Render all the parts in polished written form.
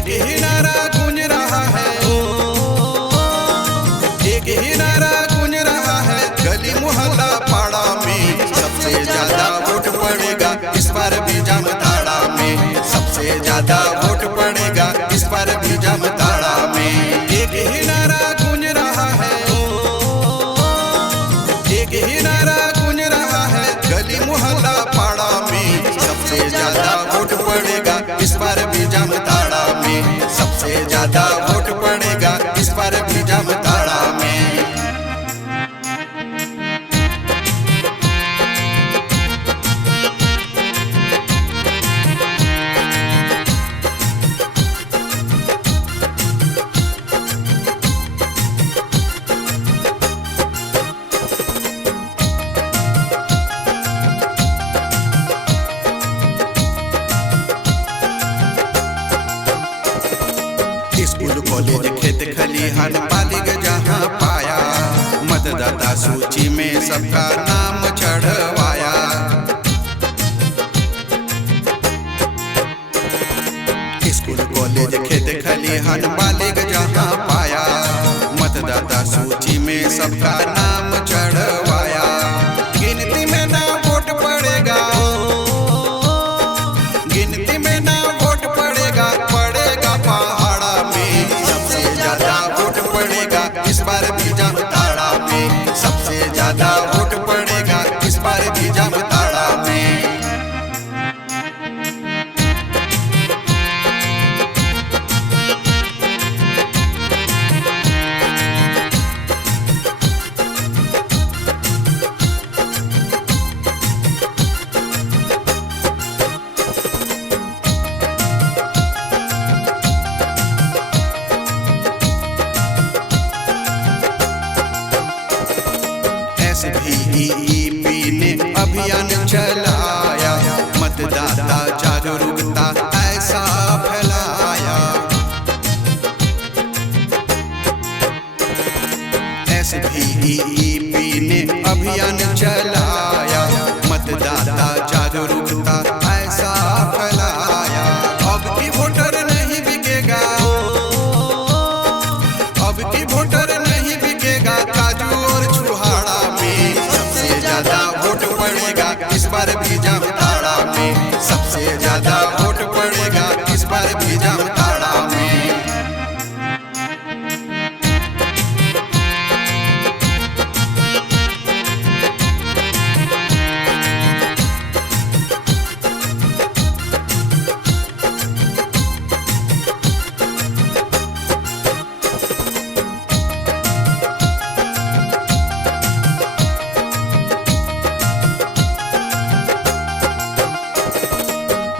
एक ही नारा गूंज रहा है, एक ही नारा गूंज रहा है, गली मोहल्ला पाड़ा में सबसे ज्यादा वोट पड़ेगा इस बार भी जामताड़ा में, सबसे ज्यादा वोट पड़ेगा इस बार भी जामताड़ा में। एक ही नारा गूंज रहा है, एक ही नारा गूंज रहा है, गली मोहल्ला पाड़ा में सबसे ज्यादा वोट पड़ेगा इस बार भी जामताड़ा में, सबसे ज्यादा वोट पड़ेगा इस बार भी जामताड़ा में। स्कूल कॉलेज खेत खलिहान बालिग जहाँ पाया, मतदाता सूची में सबका नाम चढ़वाया। स्कूल कॉलेज खेत खलिहान बालिग जहाँ पाया, मतदाता सूची में सबका नाम चढ़वाया। गिनती में ना वोट पड़ेगा, गिनती में ना वोट पड़ेगा, पड़ेगा पहाड़ा में सबसे ज्यादा वोट पड़ेगा इस बार भी जामताड़ा में, सबसे ज्यादा वोट पड़ेगा इस बार भी जामताड़ा में। SBEP ने अभियान चलाया, मतदाता जागरूकता ऐसा फैलाया। SBEP ने अभियान चलाया, मतदाता जागरूकता ऐसा फैलाया। अब की वोटर नहीं बिकेगा, अब की वोटर नहीं बिकेगा, काजू और छुहाड़ा में सबसे ज्यादा वोट पड़ेगा इस बार भी जामताड़ा में, सबसे ज्यादा वोट पड़ेगा इस बार भी जामताड़ा में।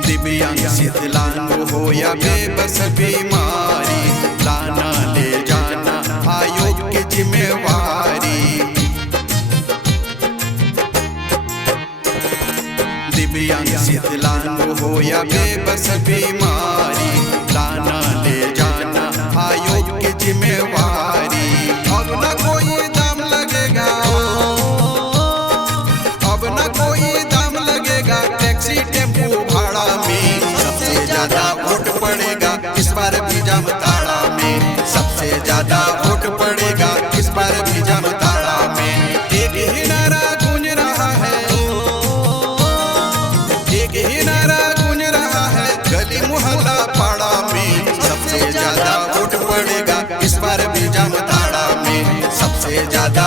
दिव्यांग विकलांग हो या बेबस बीमारी, लाना ले जाना आयोग की जिम्मेवारी। दिव्यांग विकलांग हो या बेबस बीमारी, लाना ले जाना आयोग की जिम्मेवारी। अब न कोई दाम लगेगा, अब न कोई दाम लगेगा, टैक्सी टेम्पू भाड़ा में सबसे ज्यादा वोट पड़ेगा इस बार भी जामताड़ा में, सबसे ज्यादा वोट पड़ेगा इस बार भी जामताड़ा में। एक ही नारा गूंज रहा है, एक ही नारा गूंज रहा है, गली मोहल्ला पाड़ा में सबसे ज्यादा वोट पड़ेगा इस बार भी जामताड़ा में, सबसे ज्यादा